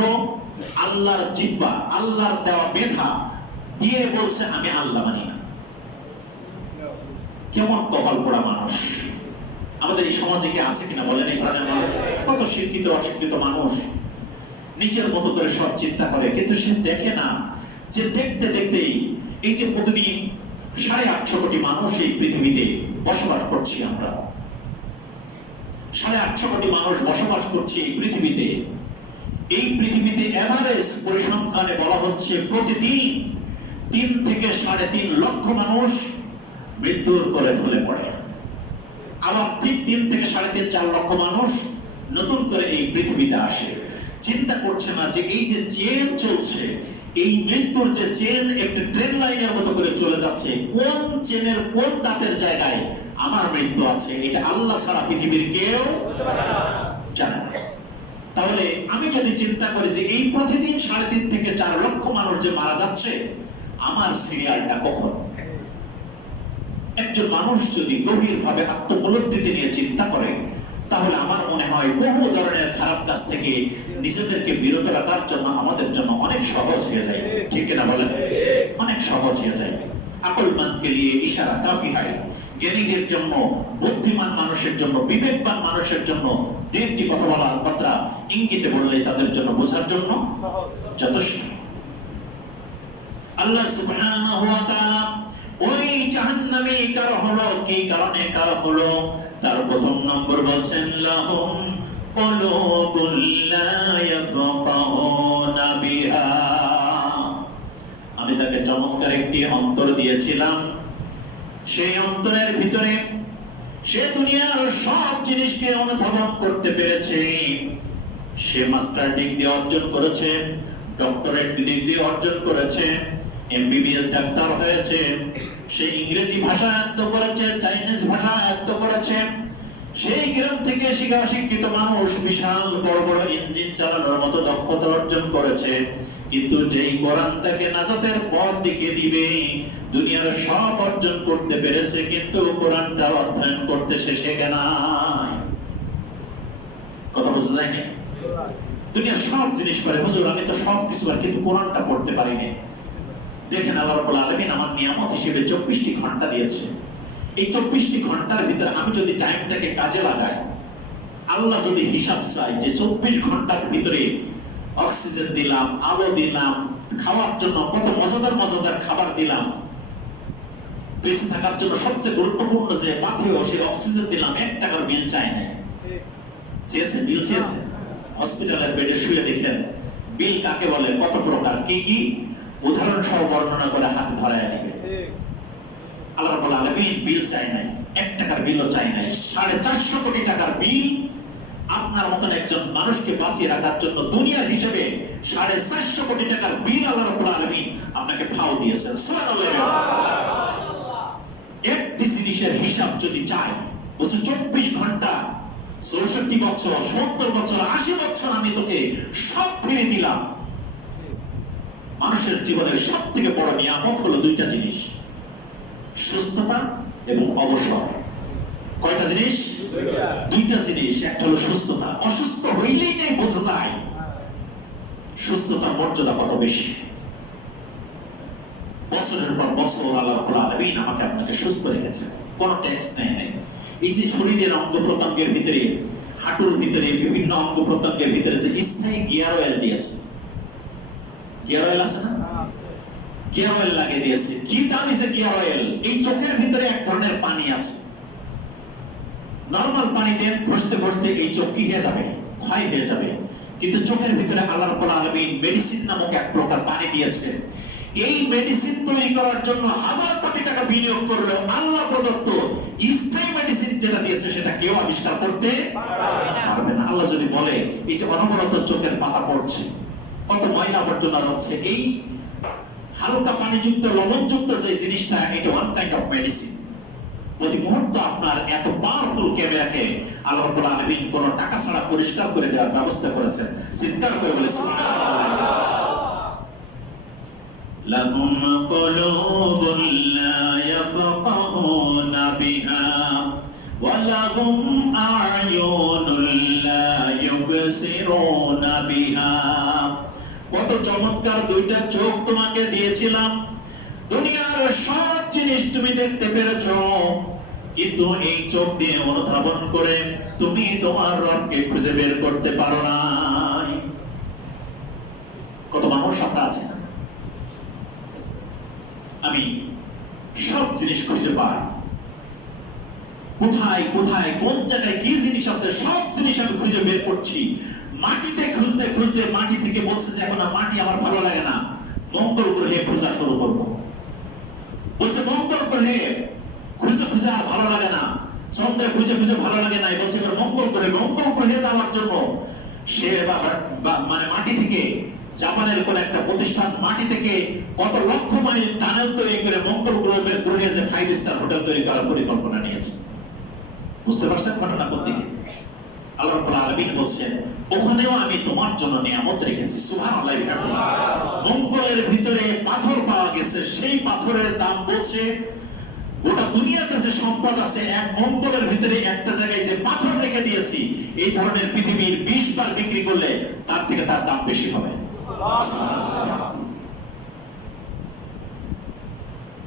আল্লাহর জিহ্বা, আল্লাহর দেওয়া মেধা দিয়ে বলছে আমি আল্লাহ মানি না। কেমন কপাল পোড়া মানুষ! আমাদের এই সমাজে কি আছে কিনা বলেন এই ধরনের মানুষ? কত শিক্ষিত অশিক্ষিত মানুষ নিজের মতো করে সব চিন্তা করে, কিন্তু সে দেখে না যে দেখতে দেখতেই এই যে প্রতিদিন 850 কোটি মানুষ এই পৃথিবীতে বসবাস করছি, আমরা 850 কোটি মানুষ বসবাস করছি এই পৃথিবীতে। এই পৃথিবীতে এভারেজ পরিসংখ্যানে বলা হচ্ছে প্রতিদিন 3 থেকে 3.5 লক্ষ মানুষ মৃত্যুর কোলে ঢলে পড়ে। আবার ঠিক 3 থেকে 3.5-4 লক্ষ মানুষ নতুন করে এই পৃথিবীতে আসে। চিন্তা করছে না যে এই যে চেন চলছে, এই মৃত্যুর যে চেন একটা ট্রেন লাইনের মতো করে চলে যাচ্ছে, কোন চেনের কোন দাঁতের জায়গায় আমার মৃত্যু আছে, এটা আল্লাহ ছাড়া পৃথিবীর কেউ জানে না। তাহলে আমি যদি চিন্তা করি যে এই প্রতিদিন 3.5 থেকে 4 লক্ষ মানুষ যে মারা যাচ্ছে, আমার সিরিয়ালটা কখন? একজন মানুষ যদি গভীরভাবে আত্মোপলব্ধিতে নিয়ে চিন্তা করে, তাহলে আমার মনে হয় বহু ধরনের খারাপ কাজ থেকে নিজেদেরকে বিরত রাখার জন্য আমাদের জন্য অনেক সহজ হয়ে যায়। ঠিক কিনা বলেন? অনেক সহজ হয়ে যায়। আকলমানকে নিয়ে ইশারা কাফি হয়। জ্ঞানীদের জন্য, বুদ্ধিমান মানুষের জন্য, বিবেকবান মানুষের জন্য দুটি কথা বলা মাত্রা ইঙ্গিতে বললে তাদের জন্য বোঝার জন্য যথেষ্ট। আল্লাহ সুবহানাহু ওয়া তাআলা ওই জাহান্নামী কার হলো, কি কারণে কার হলো, তার প্রথম নম্বর বলছেন লাহুম কুলুবুল লা ইয়াফকাহুনা বিহা। আমি তাকে চমৎকার একটি অন্তর দিয়েছিলাম, সেই অন্তরের ভিতরে সে দুনিয়ার সব জিনিসকে অনুধাবন করতে পেরেছে। সে মাস্টার ডিগ্রি অর্জন করেছে, ডক্টরেট ডিগ্রি অর্জন করেছে, এমবিবিএস ডাক্তার হয়েছে, সে ইংরেজি ভাষা আয়ত্ত করেছে, চাইনিজ ভাষা আয়ত্ত করেছে। সেই গ্রাম থেকে শিক্ষিত মানুষ বিশাল বড় বড় ইঞ্জিন চালানোর মতো দক্ষতা অর্জন করেছে। কিন্তু যেই কোরআন তাকে নাজাতের পথ দেখিয়ে দিবে, দুনিয়ার সব অর্জন করতে পেরেছে, কিন্তু কোরআনটা অধ্যয়ন করতে সে শেখে নাই। কথা বোঝা যায়নি? দুনিয়ার সব জিনিস পারে, হুজুর আমি তো সব কিছু পারি, কিন্তু কোরআনটা পড়তে পারিনি। দেখেন আল্লাহ রাব্বুল আলামিন আমার নিয়ামত হিসেবে 24টি ঘন্টা দিয়েছে। এই 24টি ঘন্টার ভিতরে আমি যদি টাইমটাকে কাজে লাগাই, আল্লাহ যদি হিসাব চাই যে 24 ঘন্টার ভিতরে অক্সিজেন দিলাম, আলো দিলাম, খাওয়ার জন্য কত মজাদার মজাদার খাবার দিলাম, বেঁচে থাকার জন্য সবচেয়ে গুরুত্বপূর্ণ যে পাথেয় সে অক্সিজেন দিলাম, 1 টাকার বিল চাই নাই। চেয়েছে? বিল চেয়েছে? হসপিটালের বেডে শুয়ে দেখেন বিল কাকে বলে, কত প্রকার, কি কি উদাহরণ সহ বর্ণনা করে হাতে ধরায় দিবে। আল্লাহ রাব্বুল আলামিন বিল চাই নাই, 1 টাকার বিলও চাই নাই। 450 কোটি টাকার বিল আপনার মতন একজন মানুষকে বাঁচিয়ে রাখার জন্য দুনিয়ার হিসেবে 450 কোটি টাকার বিল আল্লাহ রাব্বুল আলামিন আপনাকে ভাও দিয়েছেন। সুবহানাল্লাহ। একটি জিনিসের হিসাব যদি চাই, বলছে 24 ঘন্টা, 64 বছর, 70 বছর, 80 বছর আমি তোকে সব ফিরে দিলাম। মানুষের জীবনের সব থেকে বড় নিয়ামত হলো 2টা জিনিস, সুস্থতা এবং অবসর। কয়টা জিনিস? 2টা জিনিস। একটা হলো সুস্থতা, অসুস্থ হইলেই নেই বোঝা যায় সুস্থতার মর্যাদা কত বেশি। বছরের পর বছর আল্লাহ রাব্বুল আলামিন আমাকে আপনাকে সুস্থ রেখেছে, কোনো ট্যাক্স নেয় নাই। এই যে শরীরের অঙ্গ প্রত্যঙ্গের ভিতরে, হাঁটুর ভিতরে, বিভিন্ন অঙ্গ প্রত্যঙ্গের ভিতরে যে স্থায়ী গিয়ার অয়েল দিয়েছে, গিয়ার অয়েল আছে না? গিয়ার অয়েল লাগিয়ে দিয়েছে। কি দামি যে গিয়ার অয়েল! এই চোখের ভিতরে এক ধরনের পানি আছে, নরমাল পানি দিয়ে ঘষতে ঘষতে এই চোখ কি হয়ে যাবে? ক্ষয় হয়ে যাবে। কিন্তু চোখের ভিতরে আল্লাহ রাব্বুল আলামিন মেডিসিন নামক এক প্রকার পানি দিয়েছে। এই মেডিসিন তৈরি করার জন্য হাজার কোটি টাকা বিনিয়োগ করলেও আল্লাহ প্রদত্ত স্থায়ী মেডিসিন যেটা দিয়েছে সেটা কেউ আবিষ্কার করতে পারবে না। আল্লাহ যদি বলে এই যে অনবরত চোখের পাতা পড়ছে, কত ময়লা আবর্জনা যাচ্ছে, এই হালকা পানিযুক্ত লবণযুক্ত যে জিনিসটা, এটা ওয়ান কাইন্ড অফ মেডিসিন। প্রতি মুহূর্ত আপনার এত পাওয়ারফুল ক্যামেরাকে আল্লাহ রাব্বুল আলামিন কোন টাকা ছাড়া পরিষ্কার করে দেওয়ার ব্যবস্থা করেছেন। চিৎকার করে বলে সুবহানাল্লাহ। লাহুম কুলুবুন লা ইয়াফকাহুনা বিহা ওয়া লাহুম আ'য়ুনুন লা ইউবসিরুনা বিহা। কত চমৎকার 2টা চোখ তোমাকে দিয়েছিলাম, দুনিয়ার সব জিনিস তুমি দেখতে পেরেছো, কিন্তু এই চোখ দিয়ে অনুধাবন করে তুমি তোমার রবকে খুঁজে বের করতে পারো নাই। কত মানুষ আমরা আছে, আমি সব জিনিস খুঁজে পাই, কোথায় কোথায় কোন জায়গায় কি জিনিস আছে সব জিনিস আমি খুঁজে বের করছি। মাটিতে খুঁজতে খুঁজতে মাটি থেকে বলছে যে এখন মাটি আমার ভালো লাগে না, মঙ্গল গ্রহে খোঁজা শুরু করবো। বলছে মঙ্গল গ্রহে খুঁজে খুঁজে আর ভালো লাগে না, চন্দ্রে খুঁজে খুঁজে ভালো লাগে না, বলছে এবার মঙ্গল গ্রহে যাওয়ার জন্য সে মানে মাটি থেকে, জাপানের কোন একটা প্রতিষ্ঠান মাটি থেকে কত লক্ষ মাইল টানেল তৈরি করে মঙ্গল গ্রহে যে 5 স্টার হোটেল তৈরি করার পরিকল্পনা নিয়েছে। বুঝতে পারছেন ঘটনা কোন দিকে? আল্লাহ রাব্বুল আলামিন বলছেন ওখানেও আমি তোমার জন্য নিয়ামত রেখেছি। সুবহানাল্লাহ। মঙ্গলের ভিতরে পাথর পাওয়া গেছে, সেই পাথরের দাম বলছে গোটা দুনিয়াতে যে সম্পদ আছে, এক মঙ্গলের ভিতরে একটা জায়গায় যে পাথর রেখে দিয়েছি, এই ধরনের পৃথিবীর 20 বার বিক্রি করলে তার থেকে তার দাম বেশি হবে।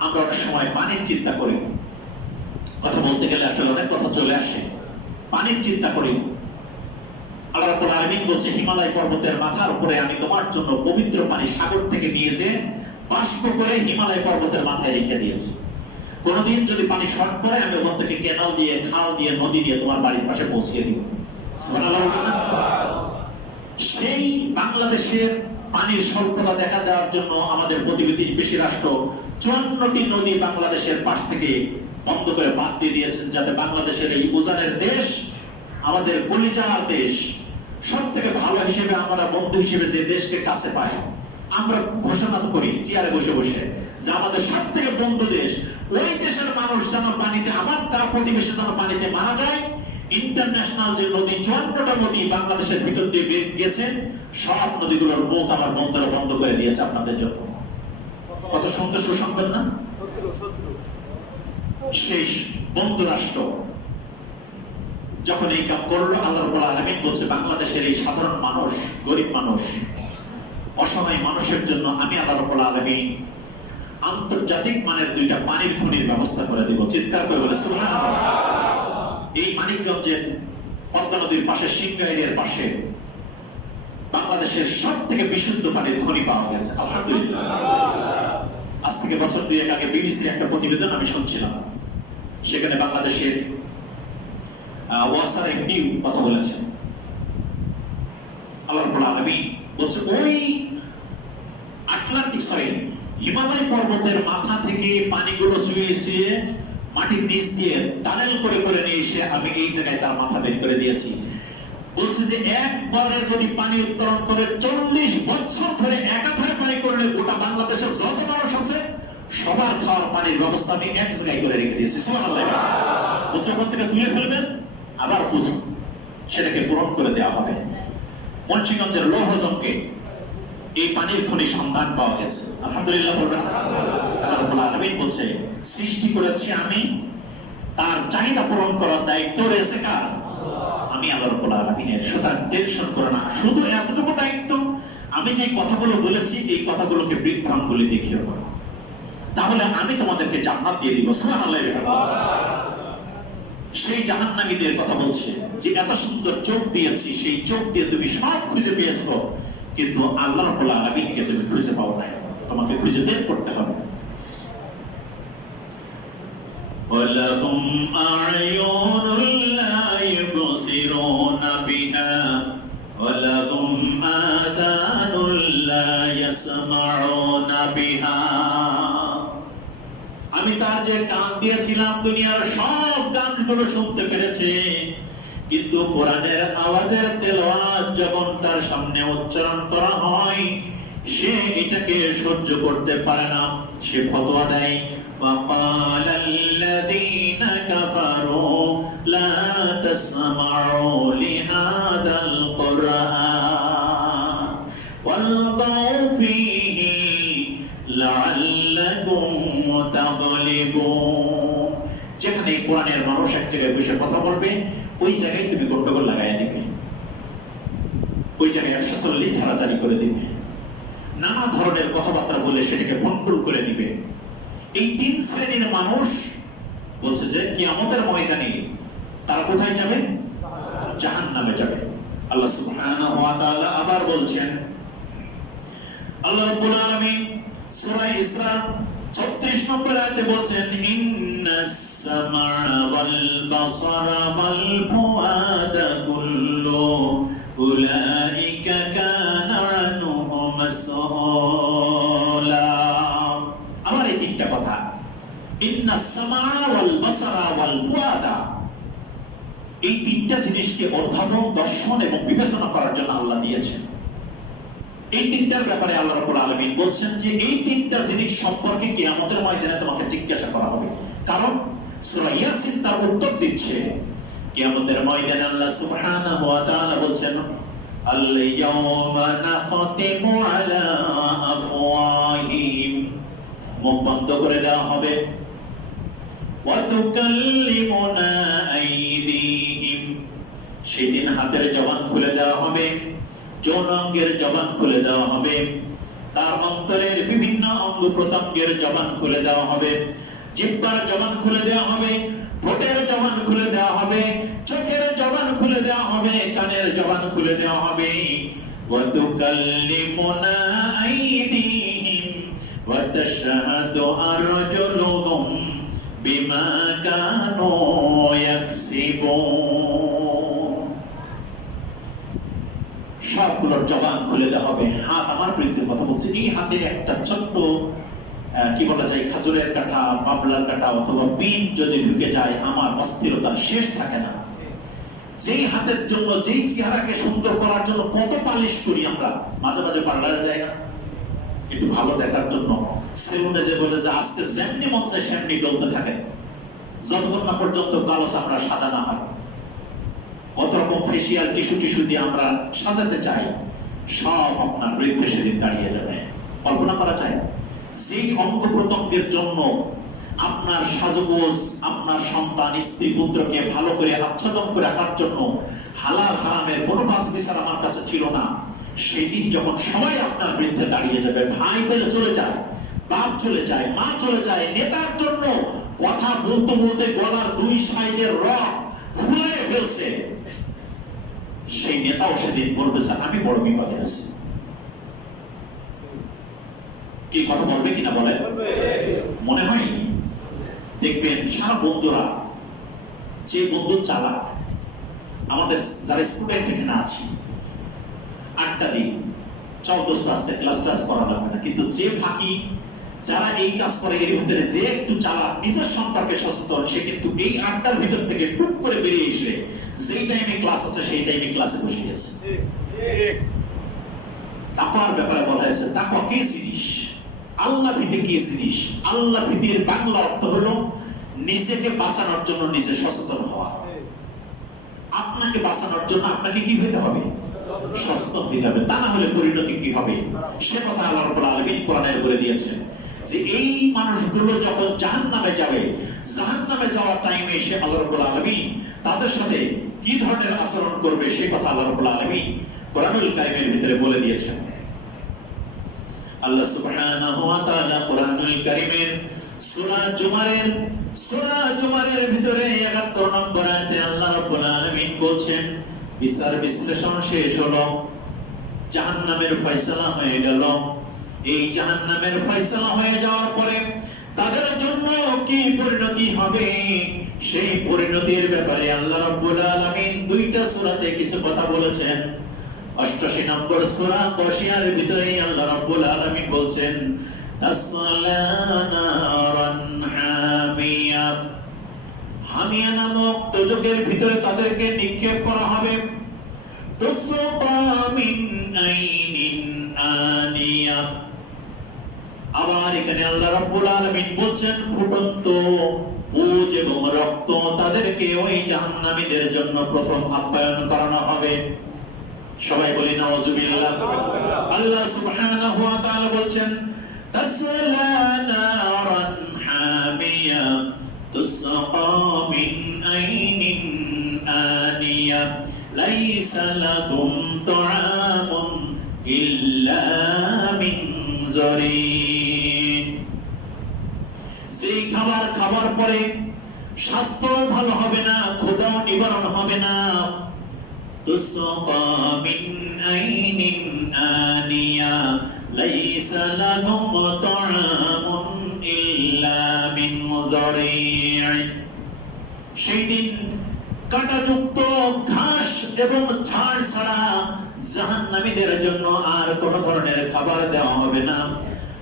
আমরা অনেক সময় পানির চিন্তা করি, কথা বলতে গেলে আসলে অনেক কথা চলে আসে। পানির চিন্তা করি, আল্লাহ রাব্বুল আলামিন বলছে হিমালয় পর্বতের মাথার উপরে আমি তোমার জন্য পবিত্র পানি সাগর থেকে নিয়ে যে বাষ্প করে হিমালয় পর্বতের মাথায় রেখে দিয়েছি। কোনদিন যদি পানি শর্ট করে আমি ওখান থেকে ক্যানাল দিয়ে, খাল দিয়ে, নদী দিয়ে তোমার বাড়ির পাশে পৌঁছিয়ে দিব। সুবহানাল্লাহ। সেই বাংলাদেশের পানির স্বল্পতা দেখা দেওয়ার জন্য আমাদের প্রতিবেশী রাষ্ট্র 54টি নদী বাংলাদেশের পাশ থেকে বন্ধ করে বাদ দিয়ে দিয়েছেন, যাতে বাংলাদেশের এই উজানের দেশ, আমাদের কলিজার দেশ, সব থেকে ভালো হিসেবে আমরা বন্ধু হিসেবে যে দেশকে কাছে পাই, আমরা ঘোষণা করি চেয়ারে বসে বসে যে আমাদের সব থেকে বন্ধু দেশ, ওই দেশের মানুষ যেন পানিতে, আমার তার প্রতিবেশী যেন পানিতে মারা যায়। ইন্টারন্যাশনাল যে নদী 54টা নদী বাংলাদেশের ভিতর দিয়ে গেছে, সব নদীগুলোর মুখ আমার বন্ধুরা বন্ধ করে দিয়েছে আপনাদের জন্য। কত সুন্দর সুসংবাদ না? সেই বন্ধু রাষ্ট্র যখন এই কাম করলো, আল্লাহ রাব্বুল আলামিন বলছে বাংলাদেশের এই সাধারণ মানুষ, গরিব মানুষ, অসহায় মানুষের জন্য আমি আল্লাহ রাব্বুল আলামিন আন্তর্জাতিক মানের 2টা পানির খনির ব্যবস্থা করে দিব। চিৎকার করে বলে সুবহানাল্লাহ। এই মানিকগঞ্জের পদ্মা নদীর পাশে, সিংগাইরের পাশে বাংলাদেশের সব থেকে বিশুদ্ধ পানির খনি পাওয়া গেছে, আলহামদুলিল্লাহ। আজ থেকে বছর 2-1 আগে বিবিসির একটা প্রতিবেদন আমি শুনছিলাম, সেখানে বাংলাদেশের ওয়াসার এমডি কথা বলেছেন। আল্লাহ রাব্বুল আলামিন বলছে ওই হিমালয় পর্বতের মাথা থেকে পানিগুলো চুইয়ে মাটির নিচ দিয়ে টানেল করে করে নিয়ে এসে আমি এই জায়গায় তার মাথা বের করে দিয়েছি। বলছে যে একবারে যদি পানি উত্তোলন করে 40 বছর ধরে একাধারে পানি করলে গোটা বাংলাদেশের যত মানুষ আছে সবার খাওয়ার পানির ব্যবস্থা আমি এক জায়গায় করে রেখে দিয়েছি। সুবহানাল্লাহ। বলছে ওখান থেকে তুলে ফেলবেন, আবার সেটাকে পূরণ করে দেওয়া হবে। মুন্সিগঞ্জের লৌহজমকে এই পানির খনির সন্ধান পাওয়া গেছে, আলহামদুলিল্লাহ বলবেন। আল্লাহ রাব্বুল আলামিন বলছে সৃষ্টি করেছি আমি, তার চাহিদা পূরণ করার দায়িত্ব রয়েছে কার? আমি আল্লাহ রাব্বুল আলামিনের। সুতরাং টেনশন করে না, শুধু এতটুকু দায়িত্ব, আমি যে কথাগুলো বলেছি এই কথাগুলোকে বৃদ্ধাঙ্গুলি দেখিও না, তাহলে আমি তোমাদেরকে জান্নাত দিয়ে দিব। সুবহানাল্লাহ। সেই জাহান্নামীদের কথা বলছে যে এত সুন্দর চোখ দিয়েছি, সেই চোখ দিয়ে তুমি সব খুঁজে পেয়েছো, কিন্তু আল্লাহ রাব্বুল আলামিনকে তুমি খুঁজে পাও নাই, তোমাকে খুঁজে বের করতে হবে। ওয়ালাহুম আ'য়ুনুন লা ইউবসিরুনা বিহা ওয়ালাহুম আযানুন লা ইয়াসমাউনা বিহা। আমি তার যে কান দিয়েছিলাম দুনিয়ার সব গানগুলো শুনতে পেরেছে, কিন্তু কোরআনের আওয়াজের তেলাওয়াত যখন তার সামনে উচ্চারণ করা হয় সে এটাকে সহ্য করতে পারে না, সে ফতোয়া দেয় وقال الذين كفروا لا تسمعوا لهذا القرآن والغوا فيه لعلكم تغلبون। যেখানে কোরআনের মানুষ এক জায়গায় বসে কথা বলবে ওই জায়গায় তুমি গন্ডগোল লাগাইয়া দিবে, ওই জায়গায় 140 ধারা জারি করে দিবে, নানা ধরনের কথাবার্তা বলে সেটাকে ভণ্ডুল করে দিবে। এই 3 শ্রেণীর মানুষ বলছে যে কিয়ামতের ময়দানে তারা কোথায় যাবে? জাহান্নামে যাবে। আল্লাহ সুবহানাহু ওয়া তাআলা আবার বলছেন, আল্লাহ রাব্বুল আলামিন সূরা ইসরা 36 নম্বর আয়াতে বলছেন ইন্নাস সামা ওয়াল বাসারা ওয়াল ফুআদা কুল্লু উলাইকা কানা আনহু মাসউলা। আমার এই 3টা কথা, ইন্নাস সামা ওয়াল বাসারা ওয়াল ফুআদা, এই 3টা জিনিসকে অধ্যয়ন, দর্শন এবং বিবেচনা করার জন্য আল্লাহ দিয়েছেন। এই 3টার ব্যাপারে আল্লাহ রাব্বুল আলামিন বলছেন যে এই 3টা জিনিস সম্পর্কে কিয়ামতের ময়দানে তোমাকে জিজ্ঞাসা করা হবে। কারণ সূরা ইয়াসিন তার উত্তর দিচ্ছে। কিয়ামতের ময়দানে আল্লাহ সুবহানাহু ওয়া তাআলা বলছেন আল ইয়াওমা নাখতিমু আলা আফওয়াহিহিম, মুখ বন্ধ করে দেওয়া হবে, ওয়া তুকাল্লিমুনা আইদিহিম, সেদিন হাতের জবান খুলে দেওয়া হবে, যৌনাঙ্গের জবান খুলে দেওয়া হবে, তার অন্তরের বিভিন্ন অঙ্গ প্রত্যঙ্গের জবান খুলে দেওয়া হবে, জিহ্বার জবান খুলে দেওয়া হবে, ঠোঁটের জবান খুলে দেওয়া হবে, চোখের জবান খুলে দেওয়া হবে। হবে, কানের জবান খুলে দেওয়া হবে। ওয়া তুকাল্লিমুনা আইদিহিম ওয়া তাশহাদু আরজুলুহুম বিমা কানু ইয়াকসিবুন। সবগুলোর জবান খুলে দেওয়া হবে। হাত আমার বিরুদ্ধে কথা বলছে, এই হাতের একটা ছোট্ট কি বলা যায়, খাজুরের কাঁটা, বাবলার কাঁটা অথবা পিন যদি ঢুকে যায়, আমার অস্থিরতার শেষ থাকে না। যেই হাতের জন্য, যেই চেহারাকে সুন্দর করার জন্য কত পালিশ করি আমরা, মাঝে মাঝে পার্লারে যাই না একটু ভালো দেখার জন্য, সেলুনে যে বলে যে আজকে যেমনি মন চায় সেমনি ডলতে থাকে, যতক্ষণ না পর্যন্ত কালো চামড়া সাদা না হয়। কত রকম ফেসিয়াল টিস্যু দিয়ে আমরা সাজাতে চাই, সব আপনার বৃদ্ধে সেদিন দাঁড়িয়ে যাবে। কল্পনা করা যায় সেই অঙ্গ প্রত্যঙ্গের জন্য আপনার সাজগোজ, আপনার সন্তান, স্ত্রী, পুত্রকে ভালো করে আচ্ছাদন করে রাখার জন্য হালাল হারামের কোনো বাস বিচার আমার কাছে ছিল না। সেই দিন যখন সবাই আপনার বিরুদ্ধে দাঁড়িয়ে যাবে, ভাই বলে চলে যায়, বাপ চলে যায়, মা চলে যায়, নেতার জন্য কথা বলতে বলতে গলার দুই সাইডের রক ফুলে ফেলছে, সেই নেতাও সেদিন বলবে স্যার আমি বড় বিপদে আছি। কি কথা বলবে কিনা বলে? মনে হয় দেখবেন সারা বন্ধুরা, যে বন্ধু চালাক, আমাদের যারা স্টুডেন্ট এখানে আছি, আড্ডা দিই, চল দোস্ত আজকে ক্লাস করা লাগবে না, কিন্তু যে ফাঁকি যারা এই কাজ করে, এর ভিতরে যে একটু চালাক, নিজের সম্পর্কে সচেতন, সে কিন্তু এই আড্ডার ভিতর থেকে টুক করে বেরিয়ে এসে যেই টাইমে ক্লাস আছে সেই টাইমে ক্লাসে বসে গেছে। তাকওয়ার ব্যাপারে বলা হয়েছে, তাকওয়া কি জিনিস, আল্লাহ ভীতি কি জিনিস। আল্লাহ ভীতির বাংলা অর্থ হলো নিজেকে বাঁচানোর জন্য নিজে সচেতন হওয়া। আপনাকে বাঁচানোর জন্য আপনাকে কি হতে হবে? সচেতন হতে হবে, তা না হলে পরিণতি কি হবে সে কথা আল্লাহ রাব্বুল আলামিন কোরআনে বলে দিয়েছেন যে এই মানুষগুলো যখন জাহান্নামে যাবে, জাহান্নামে যাওয়ার টাইমে সে আল্লাহ রাব্বুল আলামিন তাদের সাথে কি ধরনের আচরণ করবে সে কথা আল্লাহ রাব্বুল আলামিন কোরআনুল কারীমের ভিতরে বলে দিয়েছেন। আল্লাহ সুবহানাহু ওয়া তাআলা কোরআনুল কারীমের সূরা জুমারের ভিতরে ৭১ নম্বর আয়াতে আল্লাহ রাব্বুল আলামিন বলছেন, বিচার বিশ্লেষণ শেষ হলো, জাহান্নামের ফয়সালা হয়ে গেল। এই জাহান্নামের ফয়সালা হয়ে যাওয়ার পরে তাদের জন্য কি পরিণতি হবে, সেই পরিণতির ব্যাপারে আল্লাহ রাব্বুল আলামিন দুইটা সূরাতে কিছু কথা বলেছেন। ৮৮ নম্বর সূরা গাশিয়ার ভিতরে আল্লাহ রাব্বুল আলামিন বলছেন, তাসলা নারান হামিয়া, হামিয়া নামক দোজখের ভিতরে তাদেরকে নিক্ষেপ করা হবে। তুসকা মিন আইনিন আনিয়া, আবার এখানে আল্লাহ রাব্বুল আলামিন বলছেন ফুটন্ত পুজ এবং রক্ত তাদেরকে ওই জাহান্নামীদের জন্য প্রথম আপ্যায়ন করানো হবে। সবাই বলি নাউযুবিল্লাহ। আল্লাহ সুবহানাহু ওয়া তাআলা বলছেন, তাসলা নারান হামিয়া তুসকা মিন আইনিন আনিয়া লাইসা লাহুম তুআমুন ইল্লা মিন যরিন। যেই খাবার খাবার পরে স্বাস্থ্য ভালো হবে না, ক্ষুধাও নিবারণ হবে না। তুসকা মিন আইনিন আনিয়া লাইসা লাহুম তুআমুন ইল্লা মিন যরিন। সেই দিন কাঁটাযুক্ত ঘাস এবং ঝাড় ছাড়া জাহান্নামীদের জন্য আর কোন ধরনের খাবার দেওয়া হবে না।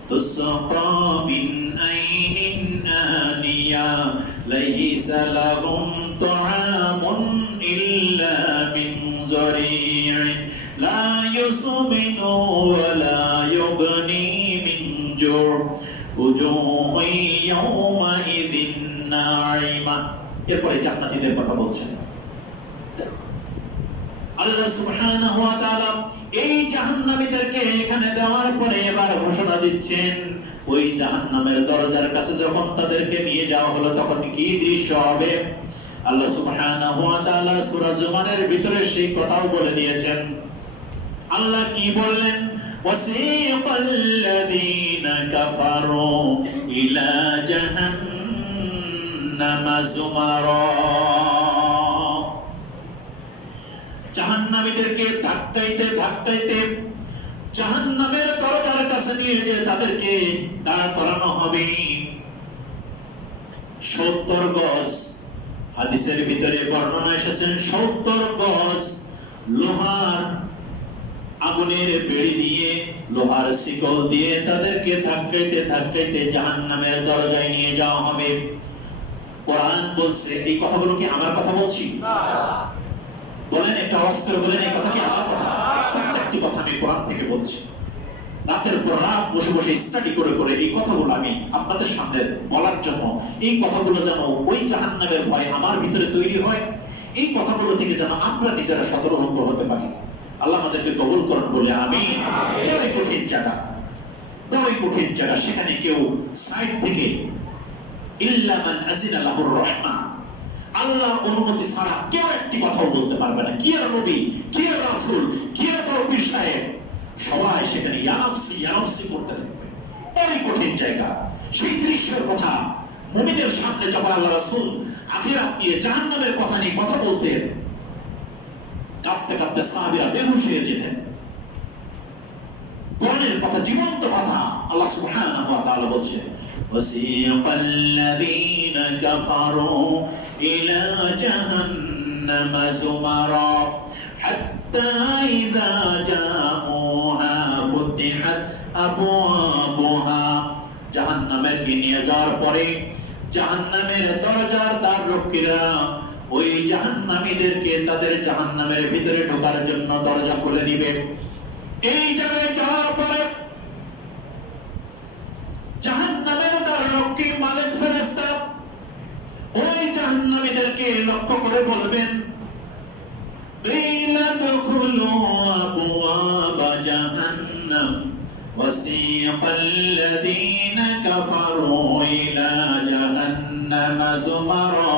তুসকা মিন আইনিন আনিয়া লাইসা লাহুম তুআমুন ইল্লা মিন যরিন লা ইউসমিনু ওয়া লা ইউগনি মিন জুর উজুহু ইয়াওমাইযিন নাঈমা। এরপরে জান্নাতীদের কথা বলছেন আল্লাহ সুবহানাহু ওয়া তাআলা। এই জাহান্নামীদেরকে এখানে দেওয়ার পরে এবার ঘোষণা দিচ্ছেন, ওই জাহান্নামের দরজার কাছে যখন তাদেরকে নিয়ে যাওয়া হলো তখন কি দৃশ্য হবে। আল্লাহ সুবহানাহু ওয়া তাআলা সূরা জুমারের ভিতরে সেই কথাও বলে দিয়েছেন। আল্লাহ কি বললেন, ওয়াসিকাল্লাযীনা কাফারু ইলা জাহান্নামা যুমারা। জাহান্নামীদেরকে ধাক্কাইতে ধাক্কাইতে জাহান্নামের দরজার কাছে নিয়ে যে তাদেরকে দাঁড় করানো হবে। 70 গজ, হাদিসের ভিতরে বর্ণনা এসেছেন 70 গজ লোহার আগুনের বেড়ি দিয়ে, লোহার শিকল দিয়ে তাদেরকে ধাক্কাইতে ধাক্কাইতে জাহান্নামের দরজায় নিয়ে যাওয়া হবে। কোরআন বলছে, এই কথাগুলো কি আমার কথা বলছি? বলেন, একটা আওয়াজ করে বলেন, এই কথা কি আমার কথা? প্রত্যেকটি কথা আমি কোরআন থেকে বলছি। রাতের পর রাত বসে বসে স্টাডি করে করে এই কথাগুলো আমি আপনাদের সামনে বলার জন্য, এই কথাগুলো যেন ওই জাহান্নামের ভয় আমার ভিতরে তৈরি হয়, এই কথাগুলো থেকে যেন আমরা নিজেরা সতর্ক হতে পারি। আল্লাহ আমাদেরকে কবুল করুন বলে আমিন। বড়ই কঠিন জায়গা, বড়ই কঠিন জায়গা। সেখানে কেউ সাইড থেকে ইল্লা মান আযিনা লাহুর রাহমান, আল্লাহর অনুমতি ছাড়া কেউ একটি কথাও বলতে পারবে না। কি আর নবী, কি আর রাসূল, কি আর নবী সাহেব, সবাই সেখানে ইয়া নাফসি করতে থাকবে। বড়ই কঠিন জায়গা। সেই দৃশ্যের কথা মুমিনের সামনে যখন আল্লাহ রাসূল আখিরাত নিয়ে জাহান্নামের কথা নিয়ে কথা বলতেন, কাঁদতে কাঁদতে সাহাবীরা বেহুশ হয়ে যেতেন। কোরআনের কথা, জীবন্ত কথা। আল্লাহ সুবহানাহু ওয়া তাআলা বলছেন, ওয়াসিকাল্লাযীনা কাফারু ইলা জাহান্নামা যুমারা হাত্তা ইযা জাউহা ফুতিহাত আবওয়াবুহা। জাহান্নামের কি নিয়ে যাওয়ার পরে জাহান্নামের দরজার দ্বাররক্ষীরা ওই জাহান্নামীদেরকে তাদের জাহান্নামের ভিতরে ঢোকার জন্য দরজা খুলে দিবে। এই জায়গায় যাওয়ার পরে জাহান্নামের দ্বাররক্ষী মালিক ফেরেশতা ওই জাহান্নামীদেরকে লক্ষ্য করে বলবেন, ইলা দুখুলু আবওয়াবা জাহান্নাম ওয়াসিকাল্লাযীনা কাফারু ইলা জাহান্নামা যুমারা